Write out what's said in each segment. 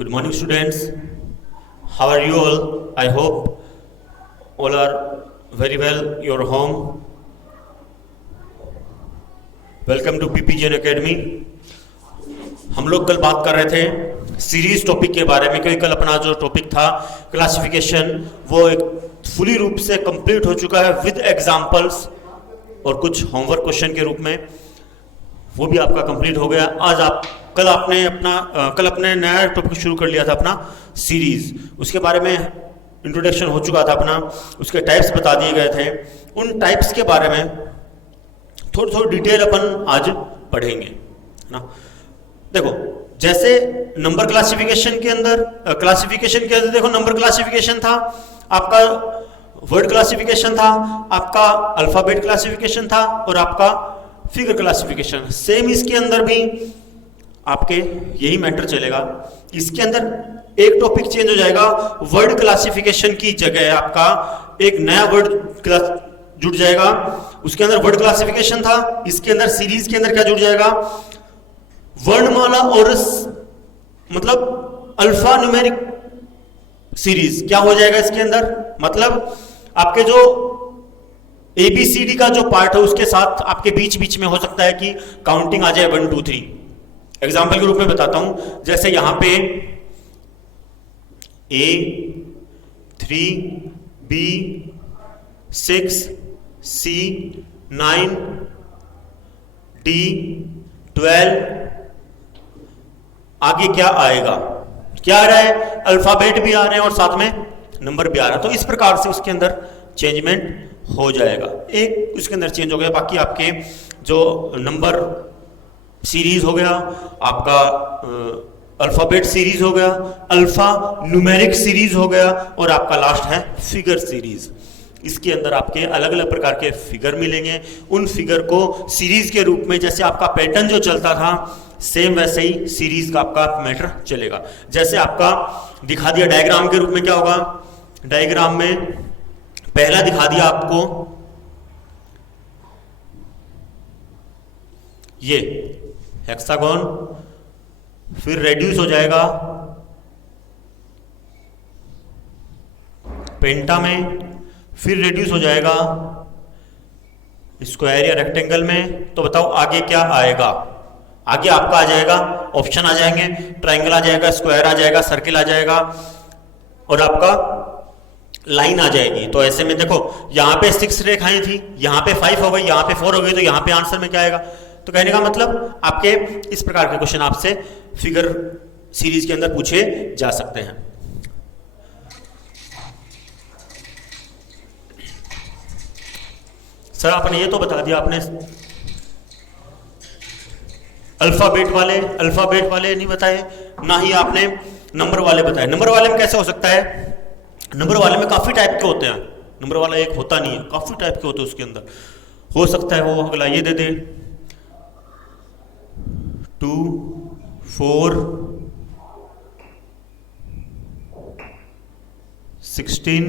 Good morning, students. How are you all? I hope all are very well. Your home. Welcome to PPGN Academy. हम लोग कल बात कर रहे थे सीरीज टॉपिक के बारे में, क्योंकि कल अपना जो टॉपिक था क्लासिफिकेशन वो एक फुली रूप से कंप्लीट हो चुका है विद एग्जांपल्स और कुछ होमवर्क क्वेश्चन के रूप में, वो भी आपका कंप्लीट हो गया। आज आप कल अपने नया टॉपिक शुरू कर लिया था अपना सीरीज, उसके बारे में इंट्रोडक्शन हो चुका था अपना, उसके टाइप्स बता दिए गए थे। उन टाइप्स के बारे में थोड़ी डिटेल अपन आज पढ़ेंगे ना। देखो, जैसे नंबर क्लासिफिकेशन के अंदर देखो, नंबर क्लासिफिकेशन था आपका, वर्ड क्लासिफिकेशन था आपका, अल्फाबेट क्लासिफिकेशन था और आपका फिगर क्लासिफिकेशन। सेम इसके अंदर भी आपके यही मैटर चलेगा। इसके अंदर एक टॉपिक चेंज हो जाएगा, वर्ड क्लासिफिकेशन की जगह आपका एक नया वर्ड जुड़ जाएगा। उसके अंदर वर्ड क्लासिफिकेशन था, इसके अंदर सीरीज के अंदर क्या जुड़ जाएगा, वर्णमाला और मतलब अल्फा न्यूमेरिक सीरीज क्या हो जाएगा इसके अंदर। मतलब आपके जो ABCD का जो पार्ट है उसके साथ आपके बीच में हो सकता है कि काउंटिंग आ जाए 1 2 3। एग्जाम्पल के रूप में बताता हूं, जैसे यहां पे A 3 B 6 C 9 D 12, आगे क्या आएगा, क्या आ रहा है, अल्फाबेट भी आ रहे हैं और साथ में नंबर भी आ रहा है। तो इस प्रकार से उसके अंदर चेंजमेंट हो जाएगा, एक उसके अंदर चेंज हो गया। बाकी आपके जो नंबर सीरीज हो गया, आपका अल्फाबेट सीरीज हो गया, अल्फा न्यूमेरिक सीरीज हो गया और आपका लास्ट है फिगर सीरीज। इसके अंदर आपके अलग अलग प्रकार के फिगर मिलेंगे। उन फिगर को सीरीज के रूप में, जैसे आपका पैटर्न जो चलता था सेम वैसे ही सीरीज का आपका मैटर चलेगा। जैसे आपका दिखा दिया डायग्राम के रूप में, क्या होगा, डायग्राम में पहला दिखा दिया आपको ये हेक्सागोन, फिर रेड्यूस हो जाएगा पेंटा में, फिर रेड्यूस हो जाएगा स्क्वायर या रेक्टेंगल में। तो बताओ आगे क्या आएगा, आगे आपका आ जाएगा, ऑप्शन आ जाएंगे, ट्रायंगल आ जाएगा, स्क्वायर आ जाएगा, सर्किल आ जाएगा और आपका लाइन आ जाएगी। तो ऐसे में देखो, यहां पे 6 रेखाएं थी, यहां पे 5 हो गई, यहां पे 4 हो गई, तो यहां पे आंसर में क्या आएगा। तो कहने का मतलब आपके इस प्रकार के क्वेश्चन आपसे फिगर सीरीज के अंदर पूछे जा सकते हैं। सर आपने ये तो बता दिया, आपने अल्फाबेट वाले नहीं बताए, ना ही आपने नंबर वाले बताए। नंबर वाले में कैसे हो सकता है, नंबर वाले में काफी टाइप के होते हैं, नंबर वाला एक होता नहीं है, काफी टाइप के होते हैं उसके अंदर। हो सकता है वो अगला ये दे दे 2 4 16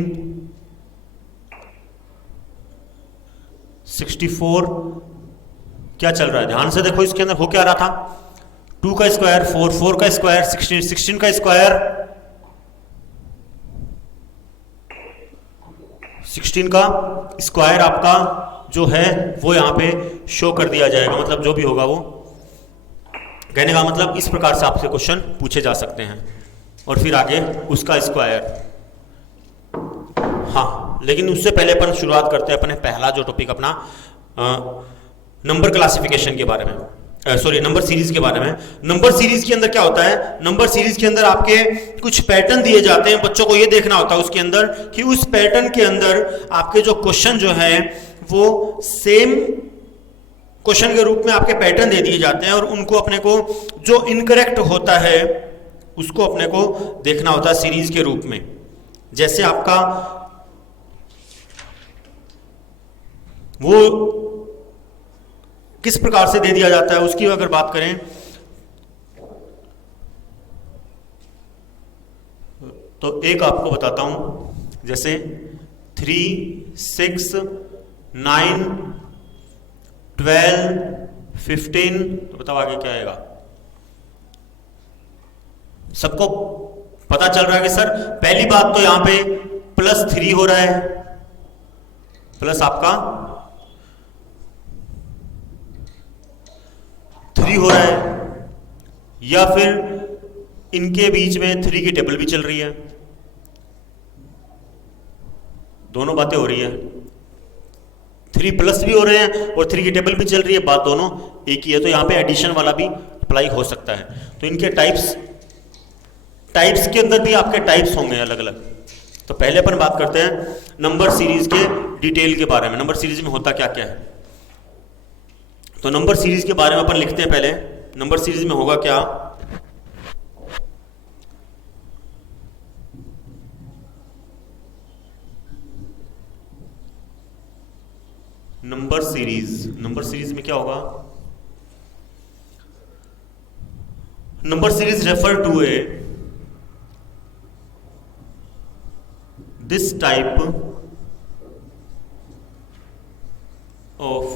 64। क्या चल रहा है, ध्यान से देखो, इसके अंदर हो क्या रहा था, 2 का स्क्वायर 4, 4 का स्क्वायर 16, 16 का स्क्वायर 16 का स्क्वायर आपका जो है वो यहां पे शो कर दिया जाएगा। मतलब जो भी होगा वो, कहने का मतलब इस प्रकार से आपसे क्वेश्चन पूछे जा सकते हैं और फिर आगे उसका स्क्वायर। हाँ, लेकिन उससे पहले अपन शुरुआत करते हैं अपने पहला जो टॉपिक अपना नंबर क्लासिफिकेशन के बारे में, नंबर सीरीज के बारे में। नंबर सीरीज के अंदर क्या होता है, नंबर सीरीज के अंदर आपके कुछ पैटर्न दिए जाते हैं, बच्चों को ये देखना होता है उसके अंदर कि उस पैटर्न के अंदर आपके जो क्वेश्चन जो है वो सेम क्वेश्चन के रूप में आपके पैटर्न दे दिए जाते हैं और उनको अपने को जो इनकरेक्ट होता है उसको अपने को देखना होता है सीरीज के रूप में। जैसे आपका वो किस प्रकार से दे दिया जाता है उसकी अगर बात करें तो एक आपको बताता हूं, जैसे 3 6 9 12 15, तो बताओ आगे क्या आएगा। सबको पता चल रहा है कि सर पहली बात तो यहां पे +3 हो रहा है, प्लस आपका 3 हो रहा है, या फिर इनके बीच में 3 की टेबल भी चल रही है, दोनों बातें हो रही है, 3 प्लस भी हो रहे हैं और 3 की टेबल भी चल रही है, बात दोनों एक ही है। तो यहां पे एडिशन वाला भी अप्लाई हो सकता है। तो इनके टाइप्स के अंदर भी आपके टाइप्स होंगे अलग अलग। तो पहले अपन बात करते हैं नंबर सीरीज के डिटेल के बारे में, नंबर सीरीज में होता क्या क्या है। तो नंबर सीरीज के बारे में अपन लिखते हैं पहले, नंबर सीरीज में होगा क्या, नंबर सीरीज में क्या होगा, number series refer to a this type of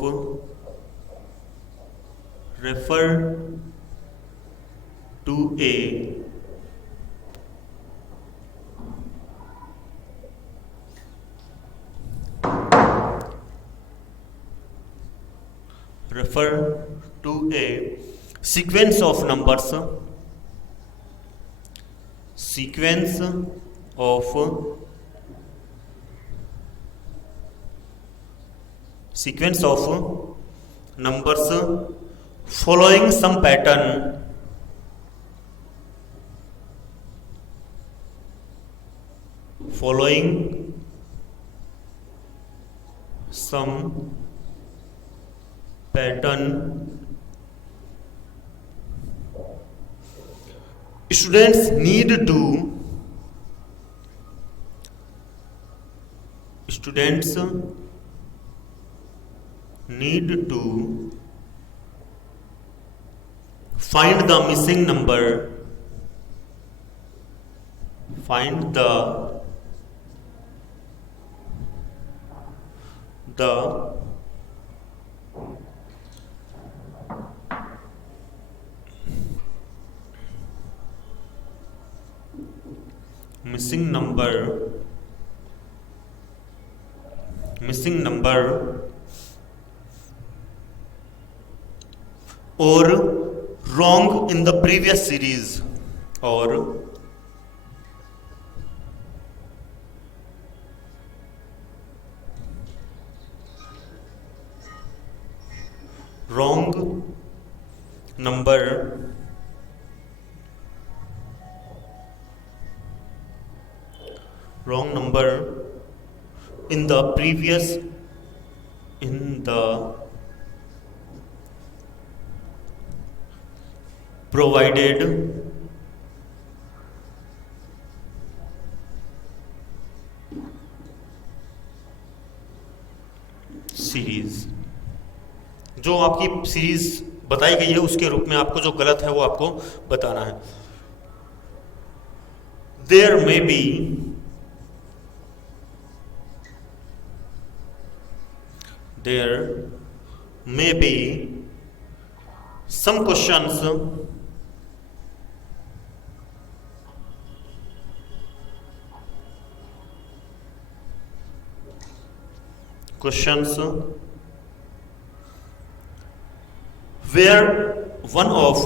refer to a refer to a sequence of numbers, sequence of numbers following some pattern, following some pattern, students need to find the missing number, find the missing number or wrong in the previous series, or wrong number in the previous provided series. जो आपकी series बताई गई है उसके रूप में आपको जो गलत है वो आपको बताना है। There may be some questions where one of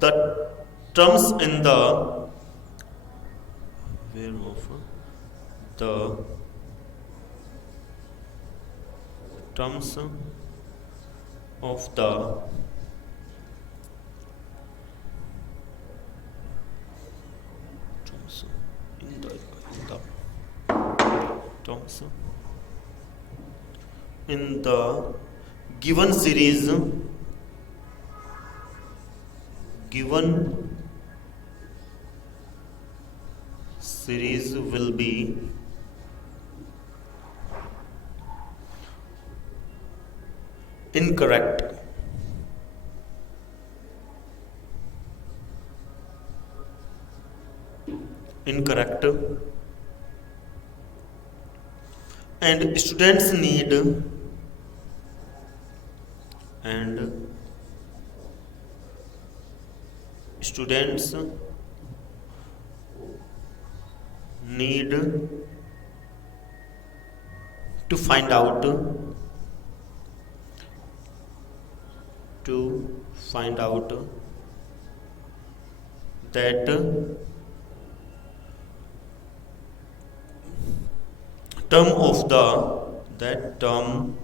the terms in the in the given series will be incorrect, and students need to find out that term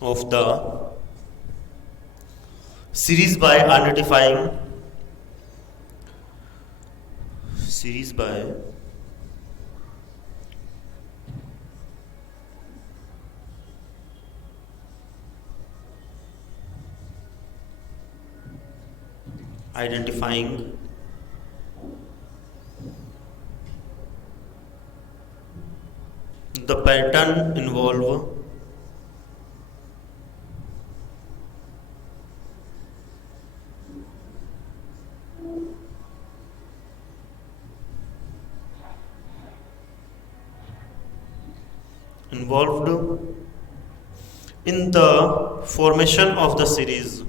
of the series by identifying the pattern involved in the formation of the series,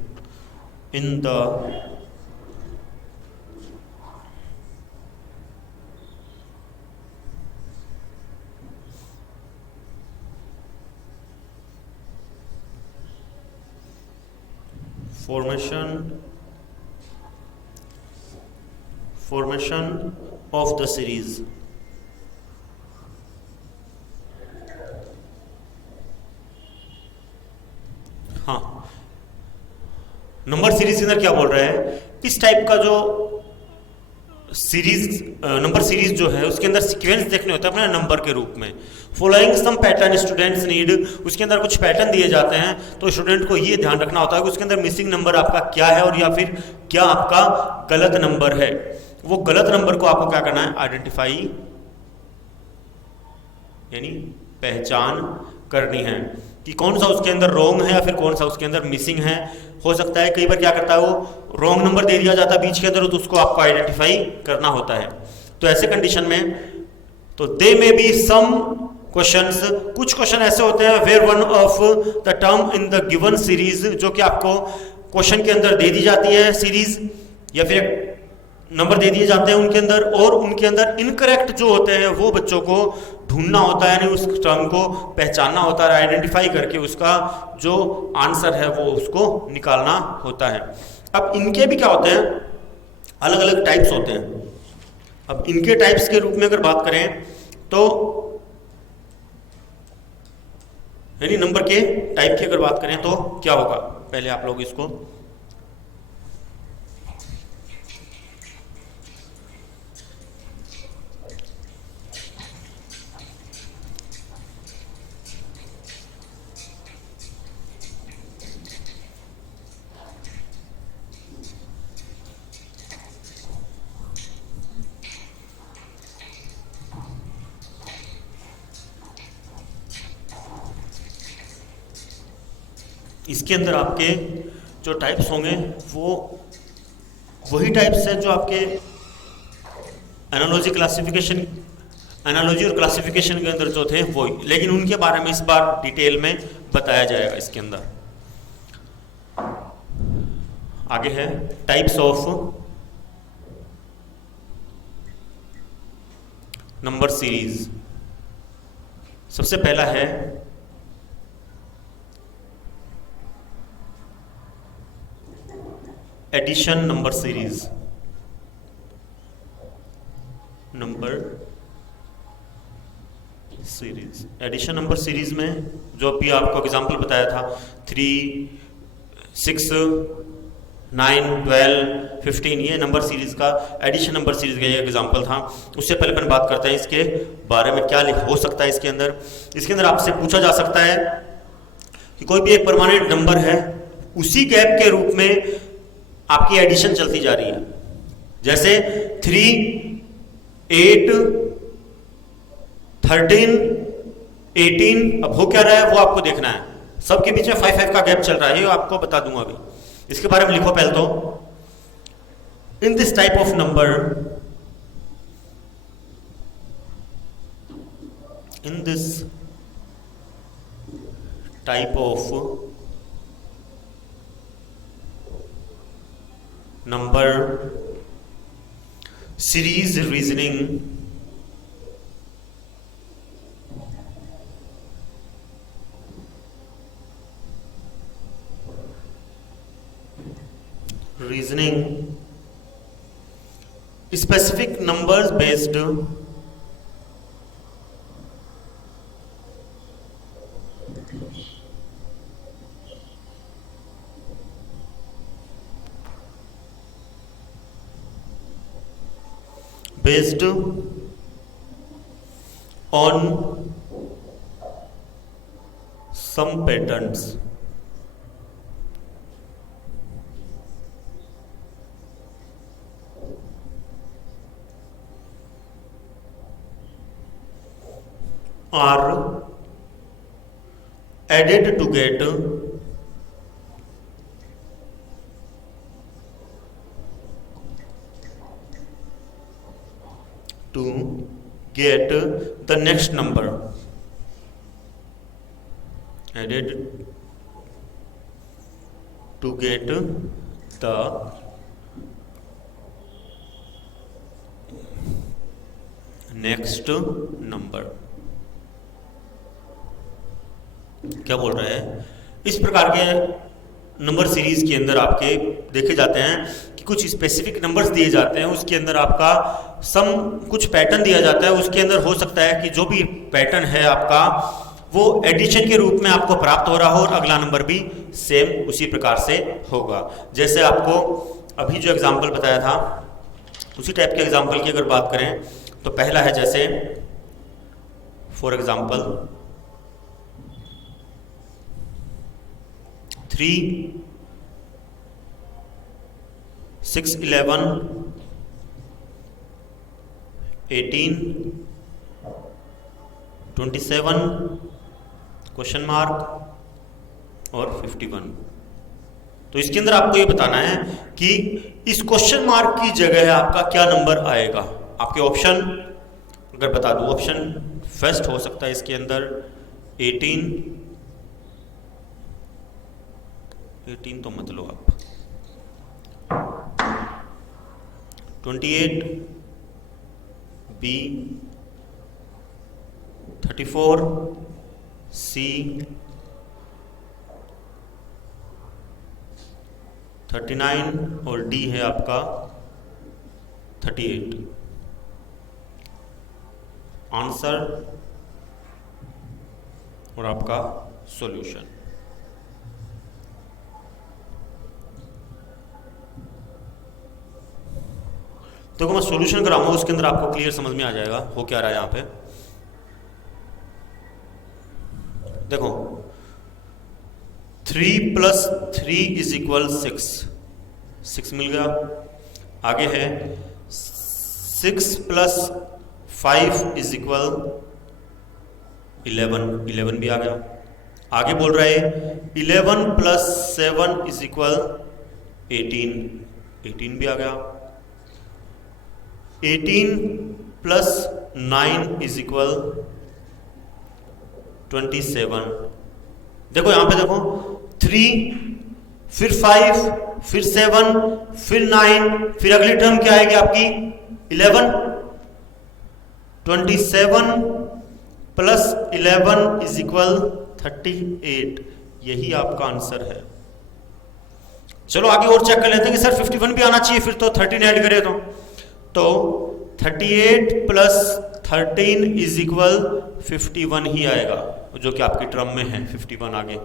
formation of the series. हाँ, number series के अंदर क्या बोल रहा है, इस type का जो सीरीज नंबर सीरीज जो है उसके अंदर सीक्वेंस देखने होता है अपने नंबर के रूप में। Following some pattern students need, उसके अंदर कुछ पैटर्न दिए जाते हैं तो स्टूडेंट को ये ध्यान रखना होता है कि उसके अंदर मिसिंग नंबर आपका क्या है और या फिर क्या आपका गलत नंबर है। वो गलत नंबर को आपको क्या करना है, आइडेंटिफाई यानी पहचान करनी है कि कौन सा उसके अंदर रॉन्ग है या फिर कौन सा उसके अंदर मिसिंग है। हो सकता है कई बार क्या करता है वो रॉन्ग नंबर दे दिया जाता है बीच के अंदर, तो उसको आपको आइडेंटिफाई करना होता है। तो ऐसे कंडीशन में तो there may be some questions, कुछ क्वेश्चन ऐसे होते हैं where one of the term in the given series, जो कि आपको क्वेश्चन के अंदर दे दी जाती है सीरीज या फिर नंबर दे दिए जाते हैं उनके अंदर, और उनके अंदर इनकरेक्ट जो होते हैं वो बच्चों को ढूंढना होता है, यानी उस टर्म को पहचानना होता है, आइडेंटिफाई करके उसका जो आंसर है वो उसको निकालना होता है। अब इनके भी क्या होते हैं, अलग अलग टाइप्स होते हैं। अब इनके टाइप्स के रूप में अगर बात करें तो यानी नंबर के टाइप की अगर बात करें तो क्या होगा, पहले आप लोग इसको इसके अंदर आपके जो टाइप्स होंगे वो वही टाइप्स है जो आपके एनालॉजी और क्लासिफिकेशन के अंदर जो थे वही, लेकिन उनके बारे में इस बार डिटेल में बताया जाएगा इसके अंदर। आगे है टाइप्स ऑफ नंबर सीरीज। सबसे पहला है addition number series. Addition number series में जो अभी आपको एग्जांपल बताया था 3, 6, 9, 12, 15, ये नंबर सीरीज का एडिशन नंबर सीरीज का ये एग्जांपल था। उससे पहले अपन बात करते हैं इसके बारे में क्या हो सकता है इसके अंदर। इसके अंदर आपसे पूछा जा सकता है कि कोई भी एक परमानेंट नंबर है, उसी गैप के रूप में आपकी एडिशन चलती जा रही है, जैसे 3, 8, 13, 18। अब हो क्या रहा है वो आपको देखना है, सबके बीच में 5 का गैप चल रहा है, ये आपको बता दूंगा अभी। इसके बारे में लिखो पहले तो, इन this type of number in this type of number series reasoning, specific numbers based on some patterns. Are added to get the next number. Added to get the next number. क्या बोल रहा है? इस प्रकार के नंबर सीरीज के अंदर आपके देखे जाते हैं कि कुछ स्पेसिफिक नंबर्स दिए जाते हैं, उसके अंदर आपका सम कुछ पैटर्न दिया जाता है, उसके अंदर हो सकता है कि जो भी पैटर्न है आपका वो एडिशन के रूप में आपको प्राप्त हो रहा हो और अगला नंबर भी सेम उसी प्रकार से होगा। जैसे आपको अभी जो एग्जाम्पल बताया था उसी टाइप के एग्जाम्पल की अगर बात करें तो पहला है जैसे फॉर एग्जाम्पल 3, 6, 11, 18, 27 क्वेश्चन मार्क और 51। तो इसके अंदर आपको ये बताना है कि इस क्वेश्चन मार्क की जगह आपका क्या नंबर आएगा। आपके ऑप्शन अगर बता दूं, ऑप्शन फर्स्ट हो सकता है इसके अंदर 18 तो मत लो आप, 28 बी, 34 सी, 39 और डी है आपका 38। आंसर और आपका सॉल्यूशन। देखो मैं सॉल्यूशन कराऊंगा, उसके अंदर आपको क्लियर समझ में आ जाएगा हो क्या रहा है यहां पे। देखो 3 + 3 = 6 मिल गया। आगे है 6 + 5 = 11 भी आ गया। आगे बोल रहा है 11 + 7 = 18 भी आ गया। 18 + 9 = 27। देखो यहां पे देखो 3 फिर 5 फिर 7 फिर 9 फिर अगली टर्म क्या आएगी आपकी 11। 27 + 11 = 38। यही आपका आंसर है। चलो आगे और चेक कर लेते हैं कि सर 51 भी आना चाहिए फिर तो 13 ऐड करें तो 38 + 13 = 51 ही आएगा, जो कि आपकी टर्म में है 51 आगे।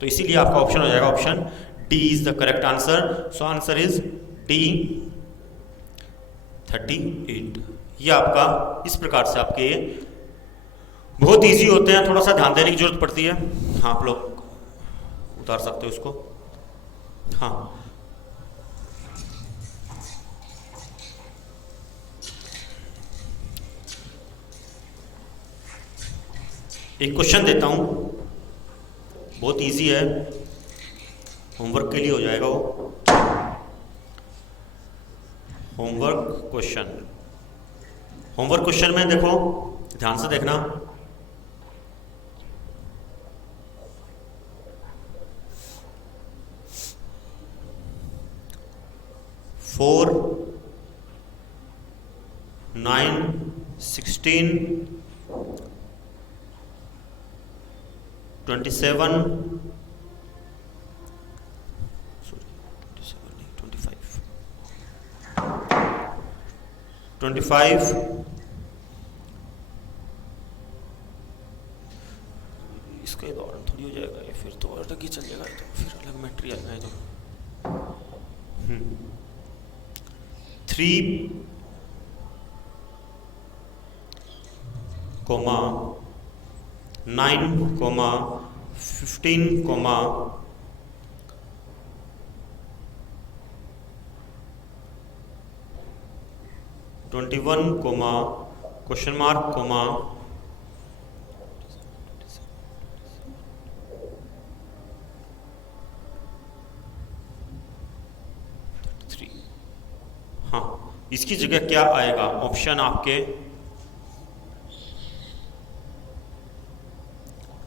तो इसीलिए आपका ऑप्शन हो जाएगा option D is the correct answer. So answer is D 38। ये आपका इस प्रकार से आपके बहुत इजी होते हैं, थोड़ा सा ध्यान देने की जरूरत पड़ती है। हाँ आप लोग उतार सकते हो इसको। हाँ एक क्वेश्चन देता हूं, बहुत इजी है, होमवर्क के लिए हो जाएगा वो। होमवर्क क्वेश्चन में देखो ध्यान से देखना, 4, 9, 16, 27, 25, इसका ये दौरान थोड़ी हो जाएगा, ये फिर तो अलग ही चल जाएगा, तो फिर अलग मैट्रियल है तो 3, 9, 15, 21, क्वेश्चन मार्क, 33। हाँ, इसकी जगह क्या आएगा? ऑप्शन आपके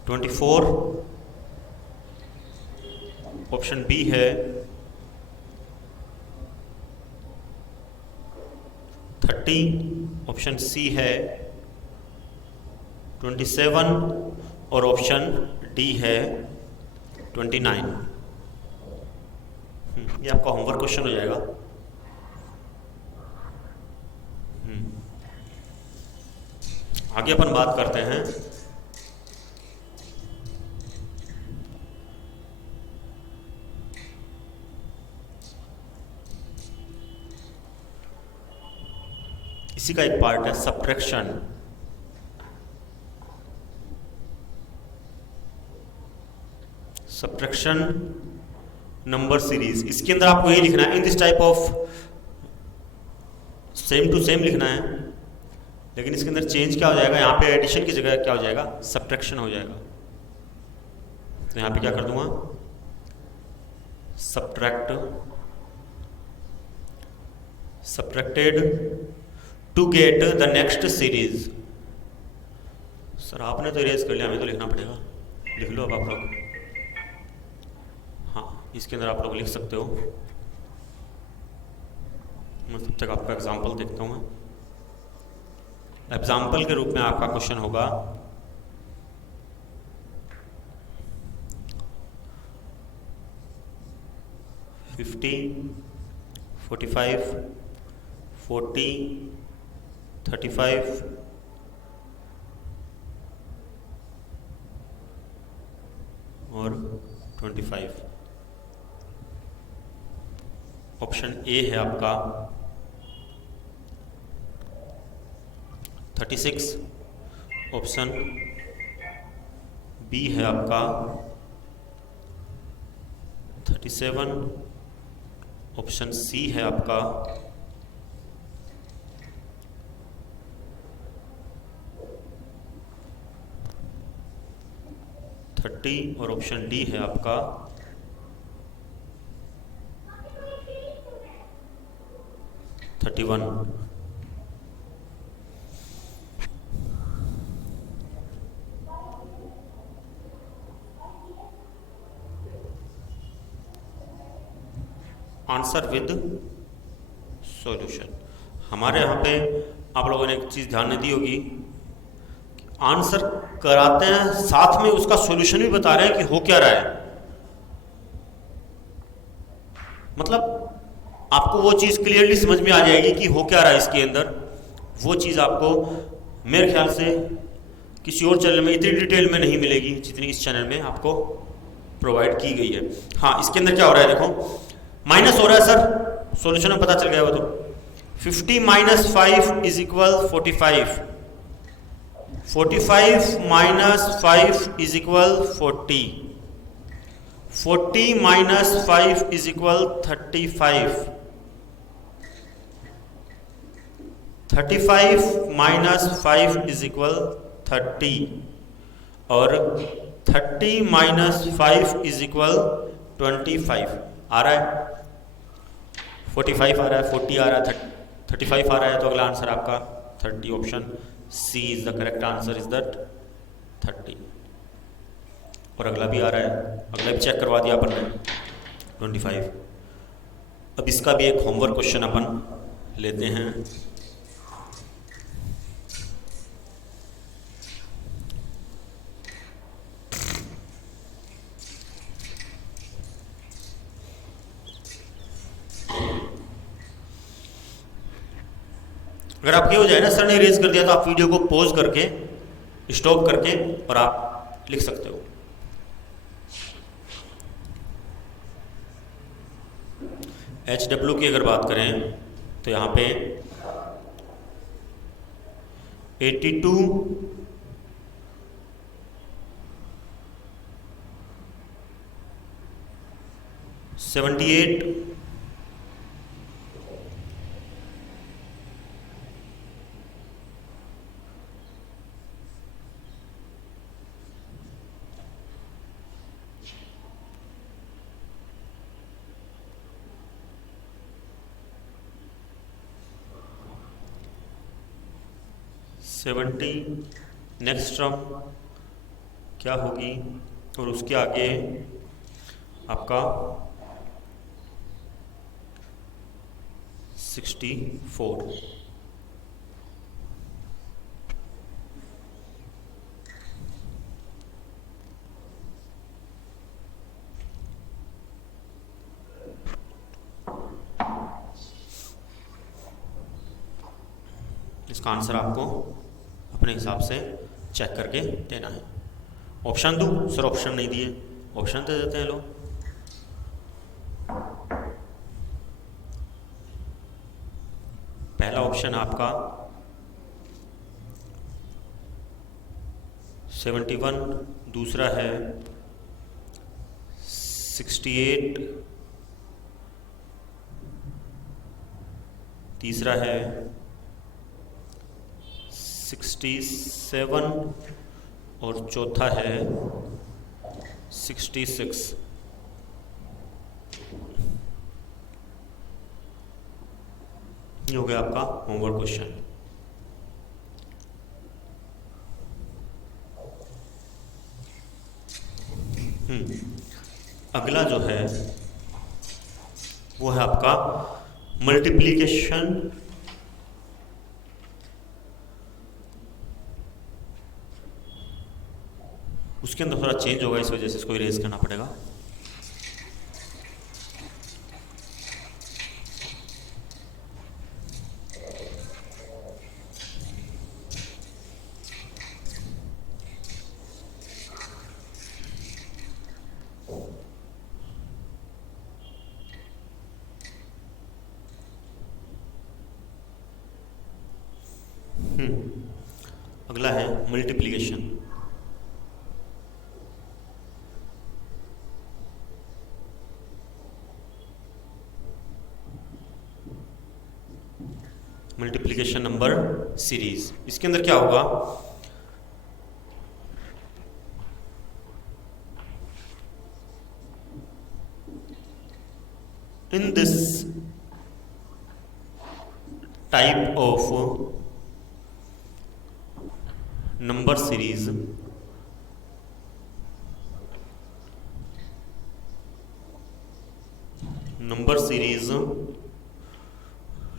24, ऑप्शन बी है 30, ऑप्शन सी है 27 और ऑप्शन डी है 29। ये आपका होमवर्क क्वेश्चन हो जाएगा। आगे अपन बात करते हैं इसी का एक पार्ट है सब्ट्रैक्शन। सब्ट्रैक्शन नंबर सीरीज, इसके अंदर आपको यही लिखना है, in this type of same to same लिखना है, लेकिन इसके अंदर चेंज क्या हो जाएगा, यहाँ पे एडिशन की जगह क्या हो जाएगा, सब्ट्रैक्शन हो जाएगा। तो यहाँ पे क्या कर दूंगा, subtracted to get the next series। Sir आपने तो इरेज कर लिया, हमें तो लिखना पड़ेगा, लिख लो अब आप लोग। हाँ, इसके अंदर आप लोग लिख सकते हो। मैं तब तक आपका एग्जाम्पल देखता हूँ। एग्जाम्पल के रूप में आपका क्वेश्चन होगा 50, 45, 40, 35 और 25। ऑप्शन ए है आपका 36, ऑप्शन बी है आपका 37, ऑप्शन सी है आपका 30 और ऑप्शन डी है आपका 31। Answer with solution. हमारे यहाँ पे आप लोगों ने एक चीज़ ध्यान नहीं दी होगी, आंसर कराते हैं साथ में उसका सॉल्यूशन भी बता रहे हैं कि हो क्या रहा है। मतलब आपको वो चीज़ क्लियरली समझ में आ जाएगी कि हो क्या रहा है इसके अंदर। वो चीज़ आपको मेरे ख्याल से किसी और चैनल में इतनी डिटेल में नहीं मिलेगी जितनी इस चैनल में आपको प्रोवाइड की गई है। हाँ, इसके अंदर क्या हो रहा है देखो, माइनस हो रहा है सर, सॉल्यूशन में पता चल गया वो तो। 50 - 5 is equal 45, 45 - 5 is equal 40, 40 - 5 is equal 35, 35 - 5 is equal 30 और 30 - 5 इज इक्वल 25। आ रहा है 45 आ रहा है, 40 आ रहा है, 35 आ रहा है, तो अगला आंसर आपका 30। Option C is the correct answer, is that 30। और अगला भी आ रहा है, अगला भी चेक करवा दिया अपन ने 25। अब इसका भी एक होमवर्क क्वेश्चन अपन लेते हैं। अगर आपके हो जाए ना, सर ने रेज कर दिया, तो आप वीडियो को पॉज करके, स्टॉप करके, और आप लिख सकते हो। HW की अगर बात करें तो यहाँ पे 82 78 70, नेक्स्ट टर्म क्या होगी, और उसके आगे आपका 64। इसका आंसर आपको अपने हिसाब से चेक करके देना है। ऑप्शन दूँ? सर ऑप्शन नहीं दिए, ऑप्शन दे देते हैं लोग। पहला ऑप्शन आपका 71, दूसरा है 68, तीसरा है 67, और चौथा है 66। ये हो गया आपका होमवर्क क्वेश्चन। अगला जो है वो है आपका मल्टीप्लिकेशन उसके अंदर थोड़ा चेंज होगा, इस वजह से इसको इरेज करना पड़ेगा। अगला है मल्टीप्लिकेशन। मल्टीप्लिकेशन नंबर सीरीज, इसके अंदर क्या होगा, इन this type of number series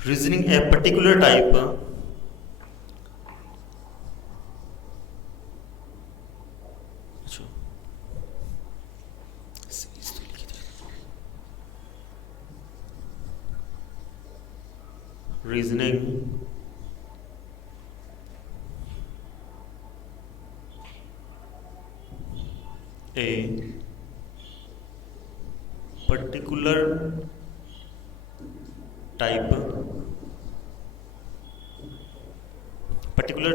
reasoning a particular type reasoning a particular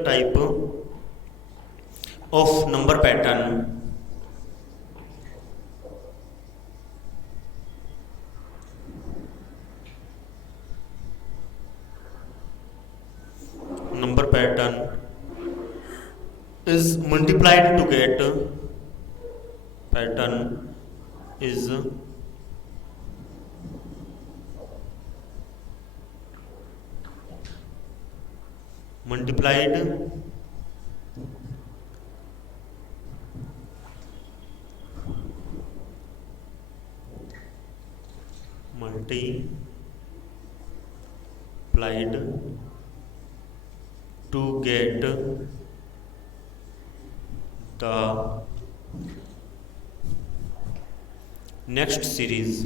type of number pattern is multiplied to get pattern is multiplied multi multiplied to get the next series,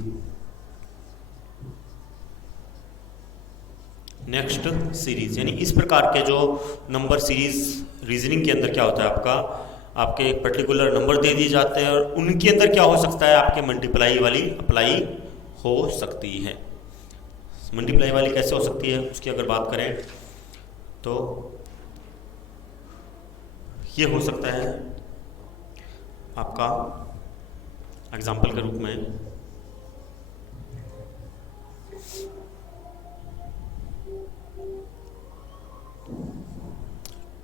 यानी इस प्रकार के जो number series reasoning के अंदर क्या होता है, आपके एक पर्टिकुलर नंबर दे दिए जाते हैं और उनके अंदर क्या हो सकता है, आपके मल्टीप्लाई वाली अप्लाई हो सकती है। मल्टीप्लाई वाली कैसे हो सकती है उसकी अगर बात करें तो ये हो सकता है आपका एग्जाम्पल के रूप में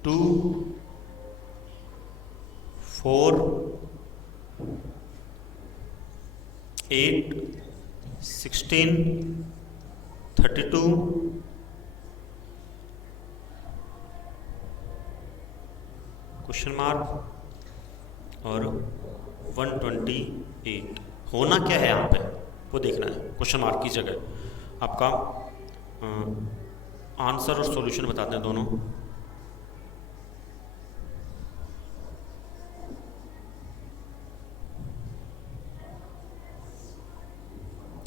2, 4, 8, 16, 32, क्वेश्चन मार्क और 128। होना क्या है यहाँ पे वो देखना है। क्वेश्चन मार्क की जगह आपका आंसर और सॉल्यूशन बताते हैं दोनों।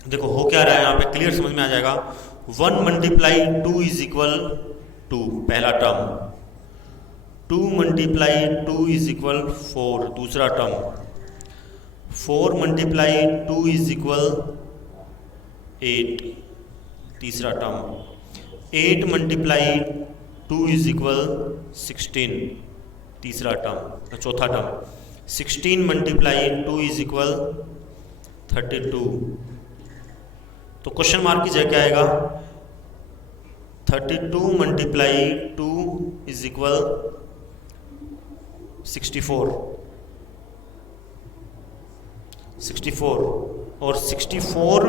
देखो हो क्या रहा है यहाँ पे क्लियर समझ में आ जाएगा। 1 मल्टीप्लाई 2 इज इक्वल टू पहला टर्म, 2 मल्टीप्लाई 2 इज इक्वल 4 दूसरा टर्म, 4 मल्टीप्लाई 2 इज इक्वल 8 तीसरा टर्म, 8 मल्टीप्लाई 2 इज इक्वल 16 तीसरा टर्म चौथा टर्म, 16 मल्टीप्लाई 2 इज इक्वल 32। तो क्वेश्चन मार्क की जगह क्या आएगा, 32 मल्टीप्लाई 2 इज इक्वल 64 और 64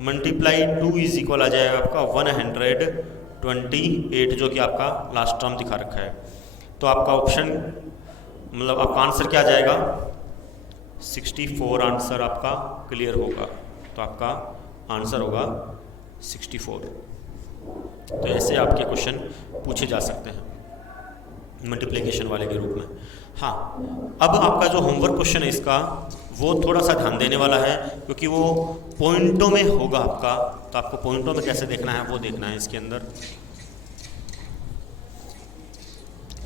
मल्टीप्लाई 2 इज इक्वल आ जाएगा आपका 128 जो कि आपका लास्ट टर्म दिखा रखा है। तो आपका ऑप्शन मतलब आपका आंसर क्या आ जाएगा, 64 आंसर आपका क्लियर होगा। तो आपका आंसर होगा 64। तो ऐसे आपके क्वेश्चन पूछे जा सकते हैं मल्टीप्लिकेशन वाले के रूप में। हाँ, अब आपका जो होमवर्क क्वेश्चन है इसका वो थोड़ा सा ध्यान देने वाला है क्योंकि वो पॉइंटों में होगा आपका। तो आपको पॉइंटों में कैसे देखना है वो देखना है इसके अंदर।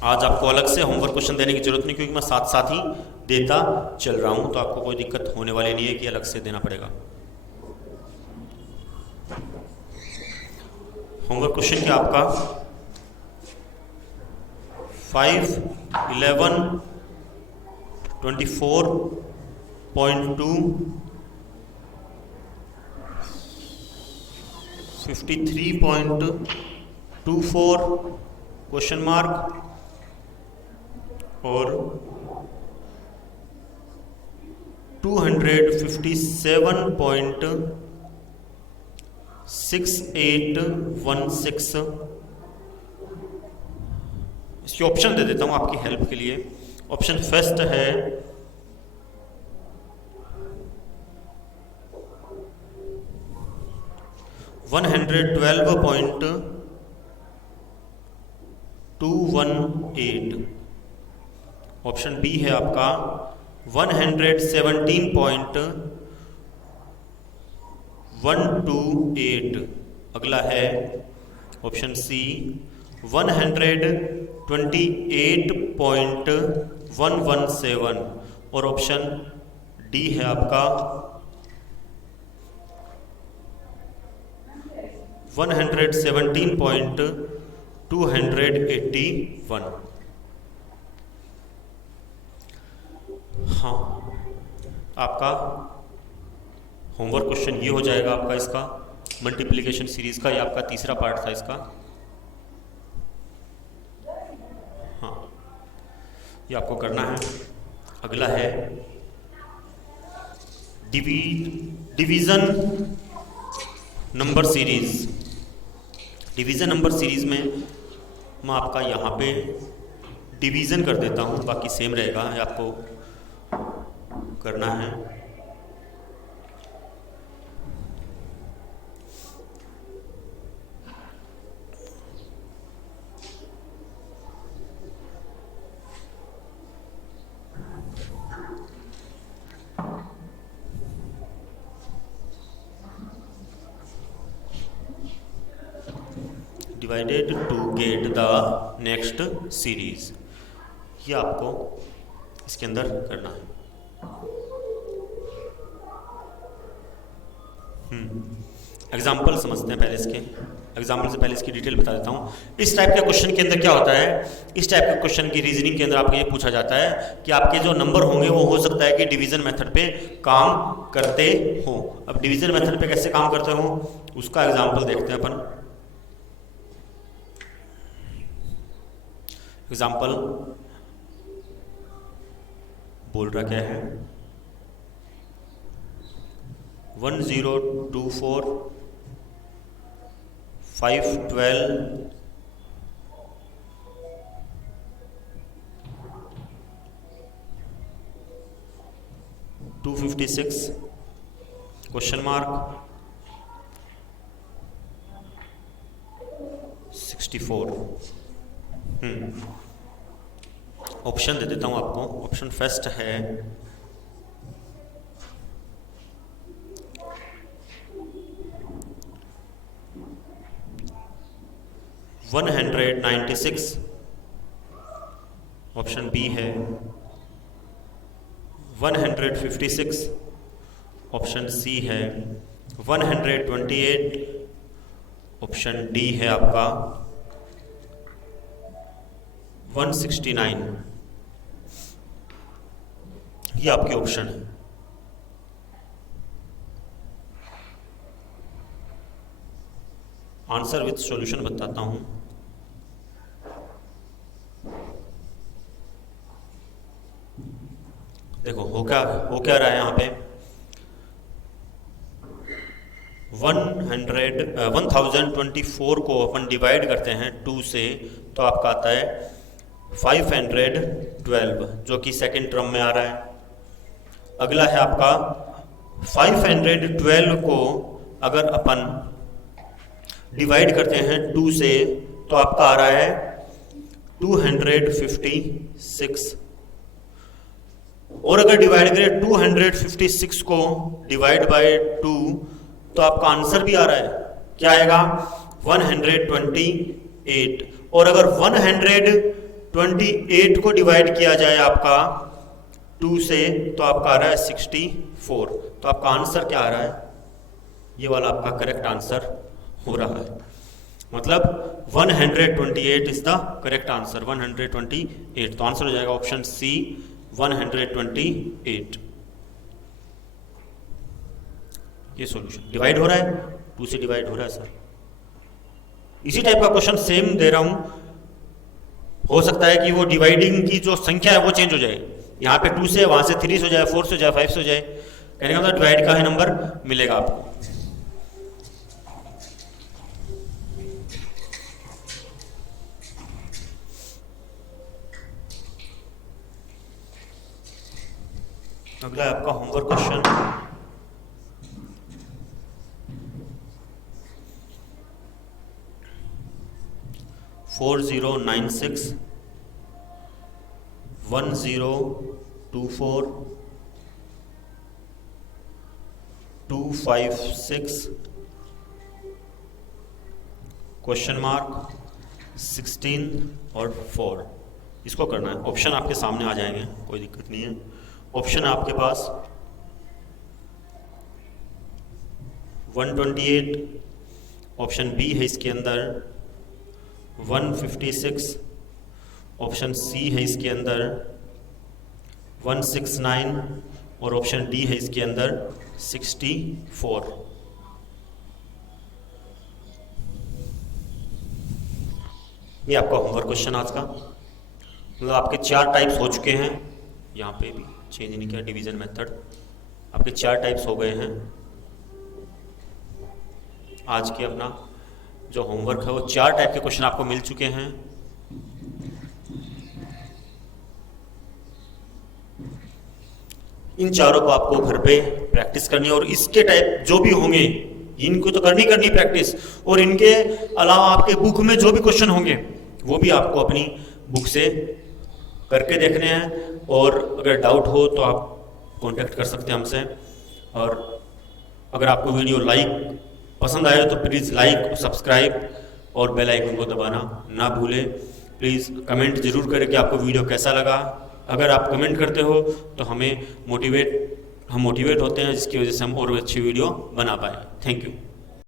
आज आपको अलग से होमवर्क क्वेश्चन देने की जरूरत नहीं क्योंकि मैं साथ साथ ही देता चल रहा हूँ, तो आपको कोई दिक्कत होने वाली नहीं है कि अलग से देना पड़ेगा। होमवर्क क्वेश्चन क्या आपका 5, 11, 24.2, 53.24 क्वेश्चन मार्क और 257.6816। इसके ऑप्शन दे देता हूं आपकी हेल्प के लिए। ऑप्शन फर्स्ट है 112.218। ऑप्शन बी है आपका 117.128। अगला है ऑप्शन सी 128.117 और ऑप्शन डी है आपका 117.281। हाँ, आपका होमवर्क क्वेश्चन ये हो जाएगा आपका इसका मल्टीप्लिकेशन सीरीज का। ये आपका तीसरा पार्ट था इसका। हाँ, ये आपको करना है। अगला है division number series. Division number series में मैं आपका यहाँ पे डिवीजन कर देता हूँ, बाकी सेम रहेगा। ये आपको करना है। Divided to get the next series, ये आपको इसके अंदर करना है। एग्जाम्पल समझते हैं पहले इसके। एग्जाम्पल से पहले इसकी डिटेल बता देता हूँ। इस टाइप के क्वेश्चन के अंदर क्या होता है, इस टाइप के क्वेश्चन की रीजनिंग के अंदर आपको ये पूछा जाता है कि आपके जो नंबर होंगे वो हो सकता है कि डिवीजन मेथड पे काम करते हो। अब डिवीजन मेथड पे कैसे काम करते हो उसका एग्जाम्पल देखते हैं अपन। एग्जाम्पल बोल रहा क्या है, 1024 512 256 क्वेश्चन मार्क 64। ऑप्शन दे देता हूं आपको। ऑप्शन फर्स्ट है 196, ऑप्शन बी है 156, ऑप्शन सी है 128, ऑप्शन डी है आपका 169। ये आपके ऑप्शन है। आंसर विथ सॉल्यूशन बताता हूं। देखो हो क्या रहा है यहाँ पे, 1024 को अपन डिवाइड करते हैं 2 से, तो आपका आता है 512 जो कि सेकंड टर्म में आ रहा है। अगला है आपका 512 को अगर अपन डिवाइड करते हैं 2 से तो आपका आ रहा है 256। और अगर डिवाइड करें 256 को डिवाइड बाय 2 तो आपका आंसर भी आ रहा है, क्या आएगा 128। और अगर 128 को डिवाइड किया जाए आपका 2 से तो आपका आ रहा है 64। तो आपका आंसर क्या आ रहा है, ये वाला आपका करेक्ट आंसर हो रहा है। मतलब 128 इज द करेक्ट आंसर, 128। तो आंसर हो जाएगा ऑप्शन सी 128। ये सॉल्यूशन डिवाइड हो रहा है, 2 से डिवाइड हो रहा है सर। इसी टाइप का क्वेश्चन सेम दे रहा हूं, हो सकता है कि वो डिवाइडिंग की जो संख्या है वो चेंज हो जाए, यहाँ पे 2 से वहां से 3 से हो जाए, 4 से हो जाए, 5 से हो जाए, कहने का मतलब डिवाइड का ही नंबर मिलेगा आपको। अगला आपका होमवर्क क्वेश्चन, 4096 1024 256 क्वेश्चन मार्क 16 और 4। इसको करना है। ऑप्शन आपके सामने आ जाएंगे, कोई दिक्कत नहीं है। ऑप्शन है आपके पास 128, ऑप्शन बी है इसके अंदर 156, ऑप्शन सी है इसके अंदर 169 और ऑप्शन डी है इसके अंदर 64। ये आपका होमवर्क क्वेश्चन आज का। मतलब आपके 4 टाइप्स हो चुके हैं, यहाँ पे भी चेंज नहीं किया डिवीजन मेथड। आपके 4 टाइप्स हो गए हैं। आज के अपना जो होमवर्क है वो 4 टाइप के क्वेश्चन आपको मिल चुके हैं। इन चारों को आपको घर पे प्रैक्टिस करनी है और इसके टाइप जो भी होंगे इनको तो करनी प्रैक्टिस, और इनके अलावा आपके बुक में जो भी क्वेश्चन होंगे वो भी आपको अपनी बुक से करके देखने हैं। और अगर डाउट हो तो आप कांटेक्ट कर सकते हैं हमसे। और अगर आपको वीडियो पसंद आए तो प्लीज़ लाइक, सब्सक्राइब और बेल आइकन को दबाना ना भूलें। प्लीज़ कमेंट ज़रूर करें कि आपको वीडियो कैसा लगा। अगर आप कमेंट करते हो तो हम मोटिवेट होते हैं, जिसकी वजह से हम और अच्छी वीडियो बना पाए। Thank you.